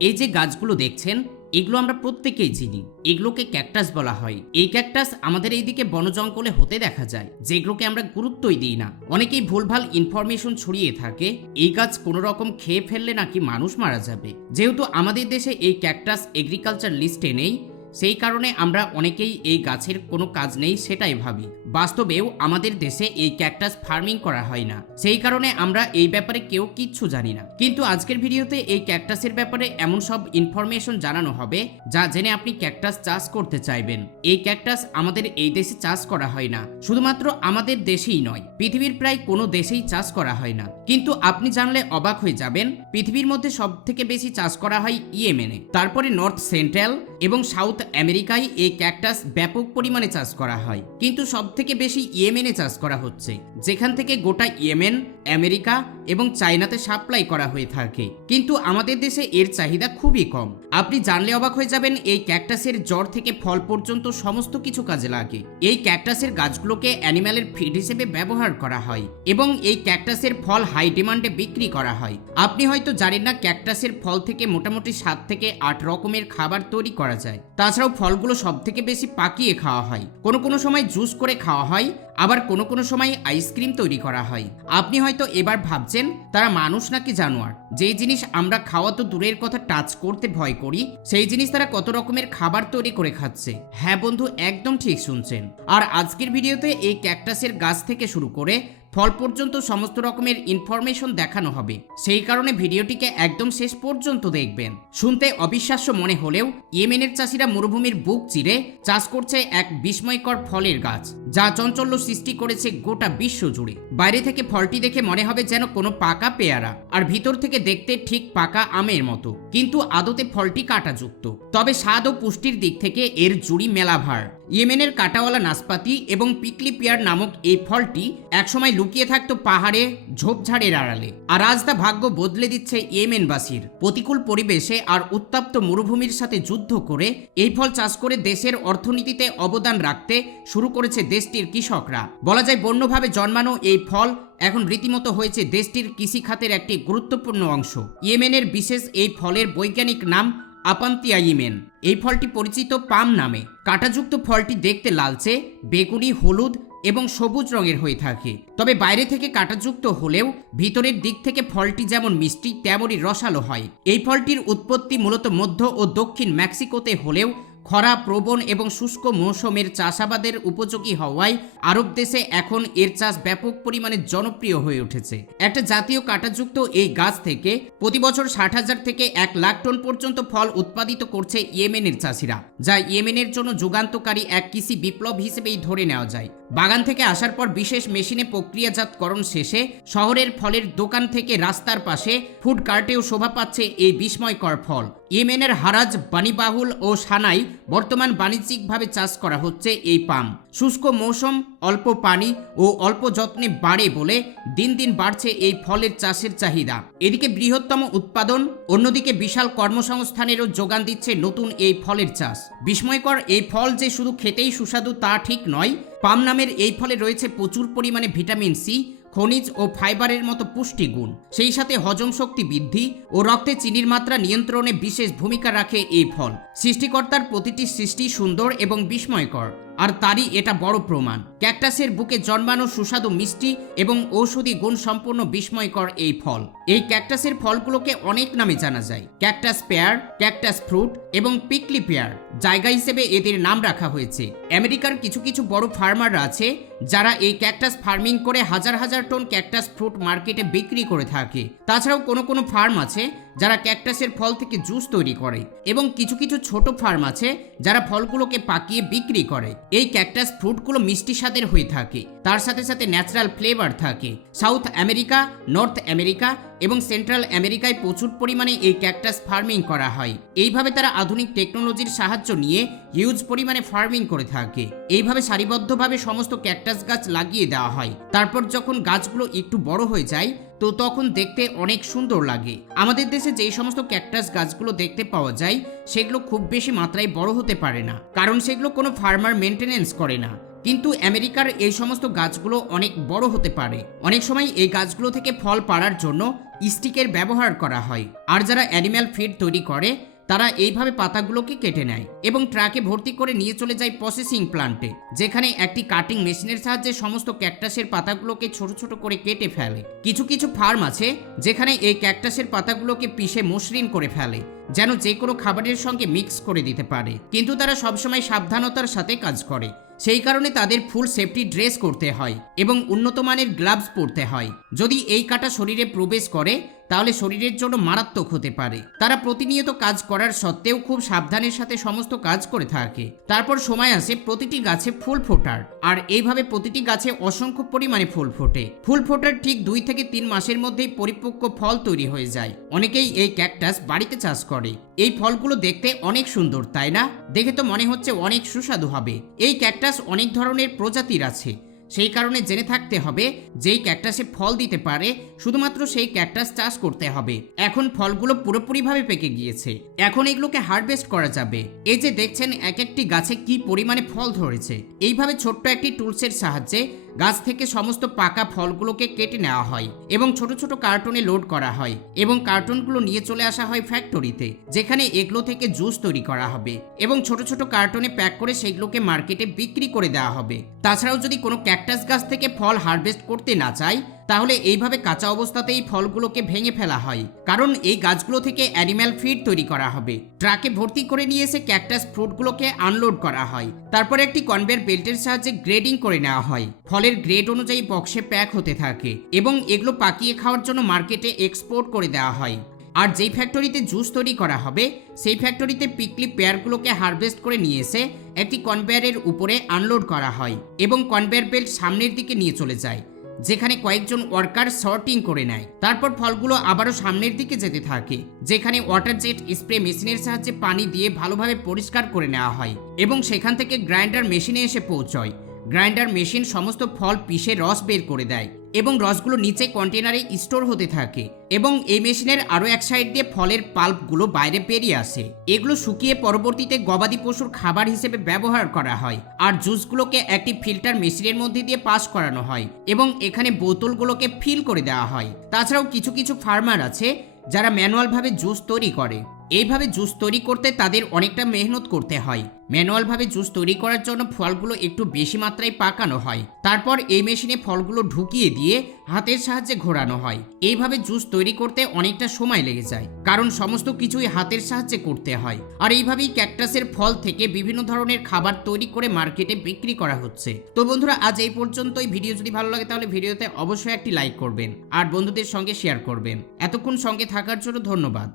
এই যে গাছগুলো দেখছেন, এগুলো আমরা প্রত্যেকেই চিনি। এগুলোকে ক্যাকটাস বলা হয়। এই ক্যাকটাস আমাদের এইদিকে বন জঙ্গলে হতে দেখা যায়, যেগুলোকে আমরা গুরুত্বই দিই না। অনেকেই ভুলভাল ইনফরমেশন ছড়িয়ে থাকে, এই গাছ কোনো রকম খেয়ে ফেললে নাকি মানুষ মারা যাবে। যেহেতু আমাদের দেশে এই ক্যাকটাস এগ্রিকালচার লিস্টে নেই সেই কারণে আমরা অনেকেই এই গাছের কোনো কাজ নেই সেটাই ভাবি। বাস্তবেও আমাদের দেশে এই ক্যাকটাস ফার্মিং করা হয় না। সেই কারণে আমরা এই ব্যাপারে কেউ কিচ্ছু জানি না। কিন্তু আজকের ভিডিওতে এই ক্যাকটাসের ব্যাপারে এমন সব ইনফরমেশন জানানো হবে, যা জেনে আপনি ক্যাকটাস চাষ করতে চাইবেন। এই ক্যাকটাস আমাদের এই দেশে চাষ করা হয় না। শুধুমাত্র আমাদের দেশেই নয়, পৃথিবীর প্রায় কোনো দেশেই চাষ করা হয় না। কিন্তু আপনি জানলে অবাক হয়ে যাবেন, পৃথিবীর মধ্যে সব থেকে বেশি চাষ করা হয় ইয়েমেনে। তারপরে নর্থ সেন্ট্রাল এবং সাউথ আমেরিকায় এই ক্যাকটাস ব্যাপক পরিমাণে চাষ করা হয়। কিন্তু সব থেকে বেশি ইয়েমেনে চাষ করা হচ্ছে, যেখান থেকে গোটা ইয়েমেন, আমেরিকা এবং চায়নাতে সাপ্লাই করা হয়ে থাকে। কিন্তু আমাদের দেশে এর চাহিদা খুবই কম। আপনি জানলে অবাক হয়ে যাবেন, এই ক্যাকটাসের জ্বর থেকে ফল পর্যন্ত সমস্ত কিছু কাজে লাগে। এই ক্যাকটাসের গাছগুলোকে অ্যানিম্যালের ফিড হিসেবে ব্যবহার করা হয় এবং এই ক্যাকটাসের ফল হাই ডিমান্ডে বিক্রি করা হয়। আপনি হয়তো জানেন না, ক্যাকটাসের ফল থেকে মোটামুটি সাত থেকে আট রকমের খাবার তৈরি করা যায়। তাছাড়াও ফলগুলো সব থেকে বেশি পাকিয়ে খাওয়া হয়। কোনো কোনো সময় জুস করে খাওয়া হয়, আবার কোনো কোনো সময় আইসক্রিম তৈরি করা হয়। আপনি হয়তো এবার ভাবছেন, তারা মানুষ নাকি জানোয়ার? যেই জিনিস আমরা খাওয়া তো দূরের কথা টাচ করতে ভয় করি, সেই জিনিস তারা কত রকমের খাবার তৈরি করে খাচ্ছে। হ্যাঁ বন্ধু, একদম ঠিক শুনছেন। আর আজকের ভিডিওতে এই ক্যাকটাসের গাছ থেকে শুরু করে ফল পর্যন্ত সমস্ত রকমের ইনফরমেশন দেখানো হবে। সেই কারণে ভিডিওটিকে একদম শেষ পর্যন্ত দেখবেন। শুনতে অবিশ্বাস্য মনে হলেও ইয়েমেনের চাষিরা মরুভূমির বুক চিরে চাষ করছে এক বিস্ময়কর ফলের গাছ, যা চঞ্চল্য সৃষ্টি করেছে গোটা বিশ্ব জুড়ে। বাইরে থেকে ফলটি দেখে মনে হবে যেন কোনো পাকা পেয়ারা, আর ভিতর থেকে দেখতে ঠিক পাকা আমের মতো। কিন্তু আদতে ফলটি কাঁটাযুক্ত। তবে স্বাদ ও পুষ্টির দিক থেকে এর জুড়ি মেলাভার। ইয়েমেনের কাটাওয়ালা নাসপাতি এবং পিকলি পিয়ার নামক এই ফলটি একসময় লুকিয়ে থাকতো পাহাড়ে ঝোপঝাড়ের আড়ালে। আর আজ তা ভাগ্য বদলে দিচ্ছে ইয়েমেনবাসীর। প্রতিকূল পরিবেশে আর উত্তপ্ত মরুভূমির সাথে যুদ্ধ করে এই ফল চাষ করে দেশের অর্থনীতিতে অবদান রাখতে শুরু করেছে দেশটির কৃষকরা। বলা যায়, বন্যভাবে জন্মানো এই ফল এখন রীতিমতো হয়েছে দেশটির কৃষিখাতের একটি গুরুত্বপূর্ণ অংশ। ইয়েমেনের বিশেষ এই ফলের বৈজ্ঞানিক নাম আপান্তিয়া ইমেন এই ফলটি পরিচিত পাম নামে। কাঁটাযুক্ত ফলটি দেখতে লালচে, বেগুনি, হলুদ এবং সবুজ রঙের হয়ে থাকে। তবে বাইরে থেকে কাঁটাযুক্ত হলেও ভিতরের দিক থেকে ফলটি যেমন মিষ্টি, তেমনই রসালো হয়। এই ফলটির উৎপত্তি মূলত মধ্য ও দক্ষিণ মেক্সিকোতে হলেও খরা প্রবণ এবং শুষ্ক মৌসুমের চাষাবাদের উপযোগী হওয়ায় আরব দেশে এখন এর চাষ ব্যাপক পরিমাণে জনপ্রিয় হয়ে উঠেছে। একটা জাতীয় কাঁটাযুক্ত এই গাছ থেকে প্রতি বছর ষাট হাজার থেকে এক লাখ টন পর্যন্ত ফল উৎপাদিত করছে ইয়েমেনের চাষিরা, যা ইয়েমেনের জন্য যুগান্তকারী এক কৃষি বিপ্লব হিসেবেই ধরে নেওয়া যায়। বাগান থেকে আসার পর বিশেষ মেশিনে প্রক্রিয়াজাতকরণ শেষে শহরের ফলের দোকান থেকে রাস্তার পাশে ফুড কার্টেও শোভা পাচ্ছে এই বিস্ময়কর ফল। ইয়েমেনের হারাজ, বানিবাহুল ও সানাই বর্তমান বাণিজ্যিকভাবে চাষ করা হচ্ছে এই পাম। শুষ্ক মৌসুম, অল্প পানি ও অল্প যত্নে বাড়ে বলে দিন দিন বাড়ছে এই ফলের চাষের চাহিদা। এদিকে বৃহত্তম উৎপাদন, অন্যদিকে বিশাল কর্মসংস্থানেরও যোগান দিচ্ছে নতুন এই ফলের চাষ। বিস্ময়কর এই ফল যে শুধু খেতেই সুস্বাদু তা ঠিক নয়, পাম নামের এই ফলে রয়েছে প্রচুর পরিমাণে ভিটামিন সি খনিজ ও ফাইবারের মতো পুষ্টিগুণ সেই সাথে হজম শক্তি বৃদ্ধি ও রক্তে চিনির মাত্রা নিয়ন্ত্রণে বিশেষ ভূমিকা রাখে এই ফল। সৃষ্টিকর্তার প্রতিটি সৃষ্টি সুন্দর এবং বিস্ময়কর। আর তারই এটা বড় প্রমাণ। ক্যাকটাসের বুকে জন্মানো সুস্বাদু মিষ্টি এবং ঔষধি গুণ সম্পন্ন বিস্ময়কর এই ফল। এই ক্যাকটাসের ফলগুলোকে অনেক নামে জানা যায়। ক্যাকটাস পেয়ার, ক্যাকটাস ফ্রুট এবং পিকলি পেয়ার জায়গা হিসেবে এদের নাম রাখা হয়েছে। আমেরিকার কিছু কিছু বড় ফার্মাররা আছে যারা এই ক্যাকটাস ফার্মিং করে হাজার হাজার টন ক্যাকটাস ফ্রুট মার্কেটে বিক্রি করে থাকে। তাছাড়াও কোনো কোনো ফার্ম আছে যারা ক্যাকটাসের ফল থেকে জুস তৈরি করে এবং কিছু কিছু ছোট ফার্ম আছে যারা ফলগুলোকে পাকিয়ে বিক্রি করে। এই ক্যাকটাস ফ্রুটগুলো মিষ্টি স্বাদের হয়ে থাকে। তার সাথে সাথে ন্যাচারাল ফ্লেভার থাকে। সাউথ আমেরিকা, নর্থ আমেরিকা এবং সেন্ট্রাল আমেরিকায় প্রচুর পরিমাণে এই ক্যাকটাস ফার্মিং করা হয়। এইভাবে তারা আধুনিক টেকনোলজির সাহায্য নিয়ে হিউজ পরিমাণে ফার্মিং করে থাকে। এইভাবে সারিবদ্ধভাবে সমস্ত ক্যাকটাস গাছ লাগিয়ে দেওয়া হয়। তারপর যখন গাছগুলো একটু বড় হয়ে যায়, তো তখন দেখতে অনেক সুন্দর লাগে। আমাদের দেশে যেই সমস্ত ক্যাকটাস গাছগুলো দেখতে পাওয়া যায়, সেগুলো খুব বেশি মাত্রায় বড় হতে পারে না। কারণ সেগুলো কোনো ফার্মার মেনটেনেন্স করে না। কিন্তু আমেরিকার এই সমস্ত গাছগুলো অনেক বড় হতে পারে। অনেক সময় এই গাছগুলো থেকে ফল পাড়ার জন্য স্টিকের ব্যবহার করা হয়। আর যারা অ্যানিম্যাল ফিড তৈরি করে, তারা এইভাবে পাতাগুলোকে কেটে নেয় এবং ট্রাকে ভর্তি করে নিয়ে চলে যায় প্রসেসিং প্লান্টে, যেখানে একটি কাটিং মেশিনের সাহায্যে সমস্ত ক্যাকটাসের পাতাগুলোকে ছোট ছোট করে কেটে ফেলে। কিছু কিছু ফার্ম আছে, যেখানে এই ক্যাকটাসের পাতাগুলোকে পিষে মসৃণ করে ফেলে। যেন যে কোনো খাবারের সঙ্গে মিক্স করে দিতে পারে। কিন্তু তারা সবসময় সাবধানতার সাথে কাজ করে। সেই কারণে তাদের ফুল সেফটি ড্রেস করতে হয় এবং উন্নত মানের গ্লাভস পরতে হয়। যদি এই কাটা শরীরে প্রবেশ করে, তাহলে শরীরের জন্য মারাত্মক হতে পারে। তারা প্রতিনিয়ত কাজ করার সত্ত্বেও খুব সাবধানের সাথে সমস্ত কাজ করে থাকে। তারপর সময় আসে প্রতিটি গাছে ফুল ফোটার। আর এইভাবে প্রতিটি গাছে অসংখ্য পরিমাণে ফুল ফোটে। ফুল ফোটার ঠিক দুই থেকে তিন মাসের মধ্যেই পরিপক্ক ফল তৈরি হয়ে যায়। অনেকেই এই ক্যাকটাস বাড়িতে চাষ করে এই ফলগুলো দেখতে অনেক সুন্দর, তাই না? দেখে তো মনে হচ্ছে অনেক সুস্বাদু হবে। এই ক্যাকটাস অনেক ধরনের প্রজাতির আছে। সেই কারণে জেনে থাকতে হবে যেই ক্যাকটাসে ফল দিতে পারে, শুধুমাত্র সেই ক্যাকটাস চাষ করতে হবে। এখন ফলগুলো পুরোপুরিভাবে পেকে গিয়েছে। এখন এগুলোকে হারভেস্ট করা যাবে। এই যে দেখছেন এক একটি গাছে কি পরিমাণে ফল ধরেছে। এইভাবে ছোট্ট একটি টুলসের সাহায্যে গাছ থেকে সমস্ত পাকা ফলগুলোকে কেটে নেওয়া হয় এবং ছোট ছোট কার্টুনে লোড করা হয় এবং কার্টুনগুলো নিয়ে চলে আসা হয় ফ্যাক্টরিতে, যেখানে এগুলো থেকে জুস তৈরি করা হবে এবং ছোট ছোট কার্টুনে প্যাক করে সেগুলোকে মার্কেটে বিক্রি করে দেওয়া হবে। তাছাড়াও যদি কোনো ক্যাকটাস গাছ থেকে ফল হারভেস্ট করতে না চায় তাহলে এইভাবে কাঁচা অবস্থাতেই ফলগুলোকে ভেঙে ফেলা হয়। কারণ এই গাছগুলো থেকে অ্যানিম্যাল ফিড তৈরি করা হবে। ট্রাকে ভর্তি করে নিয়ে এসে ক্যাকটাস ফ্রুটগুলোকে আনলোড করা হয়। তারপর একটি কনভেয়ার বেল্টের সাহায্যে গ্রেডিং করে নেওয়া হয়। ফলের গ্রেড অনুযায়ী বক্সে প্যাক হতে থাকে এবং এগুলো পাকিয়ে খাওয়ার জন্য মার্কেটে এক্সপোর্ট করে দেওয়া হয়। আর যেই ফ্যাক্টরিতে জুস তৈরি করা হবে, সেই ফ্যাক্টরিতে পিকলি পেয়ারগুলোকে হারভেস্ট করে নিয়ে এসে একটি কনভেয়ারের উপরে আনলোড করা হয় এবং কনভেয়ার বেল্ট সামনের দিকে নিয়ে চলে যায়। যেখানে কয়েকজন ওয়ার্কার শর্টিং করে নেয়। তারপর ফলগুলো আবারও সামনের দিকে যেতে থাকে, যেখানে ওয়াটার জেট স্প্রে মেশিনের সাহায্যে পানি দিয়ে ভালোভাবে পরিষ্কার করে নেওয়া হয় এবং সেখান থেকে গ্রাইন্ডার মেশিনে এসে পৌঁছয়। গ্রাইন্ডার মেশিন সমস্ত ফল পিষে রস বের করে দেয় এবং রসগুলো নিচে কন্টেনারে স্টোর হতে থাকে এবং এই মেশিনের আরও এক সাইড দিয়ে ফলের পাল্পগুলো বাইরে বেরিয়ে আসে। এগুলো শুকিয়ে পরবর্তীতে গবাদি পশুর খাবার হিসেবে ব্যবহার করা হয় আর জুসগুলোকে একটি ফিল্টার মেশিনের মধ্যে দিয়ে পাস করানো হয় এবং এখানে বোতলগুলোকে ফিল করে দেওয়া হয়। তাছাড়াও কিছু কিছু ফার্মার আছে যারা ম্যানুয়ালভাবে জুস তৈরি করে। এইভাবে জুস তৈরি করতে তাদের অনেকটা মেহনত করতে হয়। ম্যানুয়ালভাবে জুস তৈরি করার জন্য ফলগুলো একটু বেশি মাত্রায় পাকানো হয়। তারপর এই মেশিনে ফলগুলো ঢুকিয়ে দিয়ে হাতের সাহায্যে ঘোরানো হয়। এইভাবে জুস তৈরি করতে অনেকটা সময় লেগে যায়, কারণ সমস্ত কিছুই হাতের সাহায্যে করতে হয়। আর এইভাবেই ক্যাকটাসের ফল থেকে বিভিন্ন ধরনের খাবার তৈরি করে মার্কেটে বিক্রি করা হচ্ছে। তো বন্ধুরা, আজ এই পর্যন্তই। ভিডিও যদি ভালো লাগে তাহলে ভিডিওতে অবশ্যই একটি লাইক করবেন। আর বন্ধুদের সঙ্গে শেয়ার করবেন। এতক্ষণ সঙ্গে থাকার জন্য ধন্যবাদ।